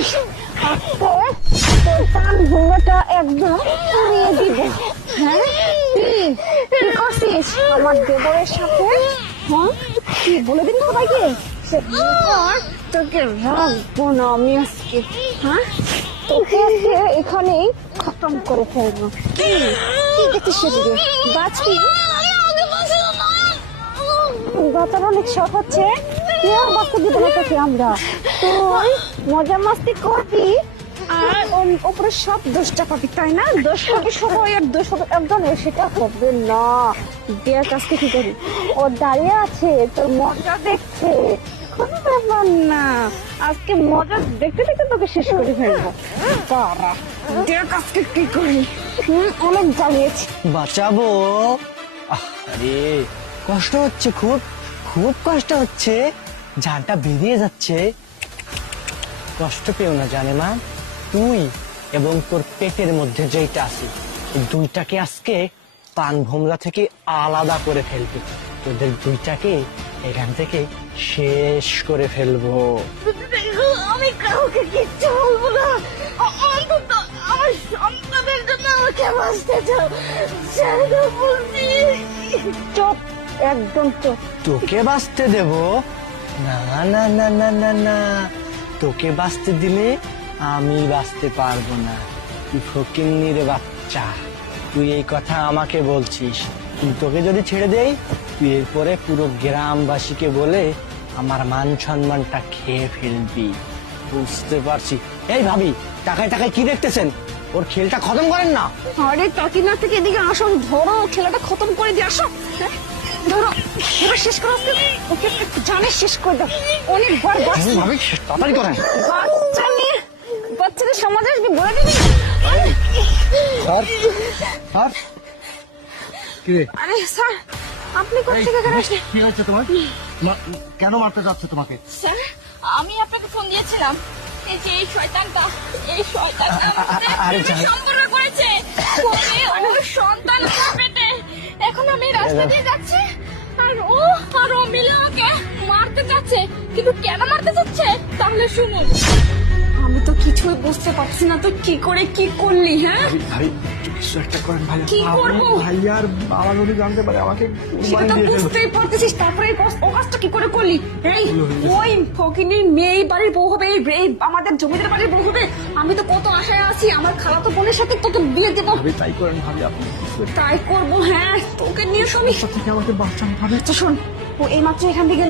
করছিস? তোর কান ভুঙ্গাটা একদম উড়িয়ে দিব। হ্যাঁ, কি করছিস আমার দেবরের সাথে? হ্যাঁ, কি বলে দিন সবাইকে? তোকে রাখবো না আমি আজকে। হ্যাঁ, তোকে আজকে এখানেই খতম করে ফেলবো। কি কি দেখছিস সেদিকে? বাঁচবি? বাঁচার অনেক শখ হচ্ছে, কেউ বাঁচতে দিব না তোকে আমরা। তুই মজা মাস্তি করবি আর ওপরে সব দোষটা পাবি, তাই না? দোষ পাবি সবাই, আর দোষ হবে একজনের, সেটা হবে না। দেয়ার কাছকে কি করি, ও দাঁড়িয়ে আছে তোর মজা দেখছে, কোনো ব্যাপার না। আজকে মজা দেখতে দেখতে তোকে শেষ করে ফেলবো। তারা দেয়ার কাছকে কি করি, অনেক জ্বালিয়েছি। বাঁচাবো? আরে কষ্ট হচ্ছে, খুব খুব কষ্ট হচ্ছে, জানটা বেরিয়ে যাচ্ছে। কষ্ট পেও না জানে মা, তুই এবং তোর পেটের মধ্যে যেটা আছে এই দুইটাকে আজকে পান ভোমরা থেকে আলাদা করে ফেলবি। তোদের দুইটাকে এখান থেকে শেষ করে ফেলবো। আমি কাউকে কিচ্ছু বলবো না, অন্তত আমার সন্তানের জন্য আমাকে বাঁচতে চাও, সেটা বলছি। চুপ, একদম চুপ। তোকে বাঁচতে দেব না? না না না না না, তোকে বাঁচতে দিলে আমি বাঁচতে পারবো না। তুই ফকিন্নির বাচ্চা, তুই এই কথা আমাকে বলছিস? তোকে যদি ছেড়ে দেই, তুই এরপরে পুরো গ্রামবাসীকে বলে আমার মান সম্মানটা খেয়ে ফেলবি। বুঝতে পারছি। এই ভাবি, টাকায় টাকায় কি দেখতেছেন? ওর খেলটা খতম করেন না। আরে কাকিনা থেকে এদিকে আসো, ধরো খেলাটা খতম করে দিয়ে আসো। ধরো, এবার শেষ করো, ওকে জানে শেষ করে দাও। অনেকবার ভাবি তাড়াতাড়ি করেন। বাচ্চা নিয়ে বাচ্চাদের সমাজে আসবি বলে দিবি। স্যার স্যার কি রে? আরে স্যার, আপনি কোথা থেকে আসলেন? কি হয়েছে তোমার? কেন মারতে যাচ্ছে তোমাকে? স্যার, আমি আপনাকে ফোন দিয়েছিলাম। এই যে এই শয়তানটা আরে সম্পর্ক করেছে, করে ওর সন্তান আমার পেটে। এখন আমি রাস্তা দিয়ে যাচ্ছি আর ও মিলে আমাকে মারতে যাচ্ছে। কিন্তু কেন মারতে যাচ্ছে তাহলে শুনুন। আমি তো কিছুই বুঝতে পারছি না, তুই কি করে কি করলি? হ্যাঁ, ভাই কিছু একটা করেন ভাই। কি করবো? ভাইয়ার বাবা যদি জানতে পারে আমাকে সেটা তো বুঝতেই পারতেছিস, তারপরে ও কাজটা কি করে করলি? এই ওই ফকিনীর মেয়ে বাড়ির বউ হবে, এই আমাদের জমিদার বাড়ির বউ হবে। আমি তো কত আশায় আছি আমার খালাতো বোনের সাথে তোকে বিয়ে দেবো। ভাবি তাই করেন ভাবি, আপনি তাই করবো। হ্যাঁ, তোকে নিয়ে সমস্যা থেকে আমাকে বাঁচান ভাবি। শোন, ও এই মাত্র এখান থেকে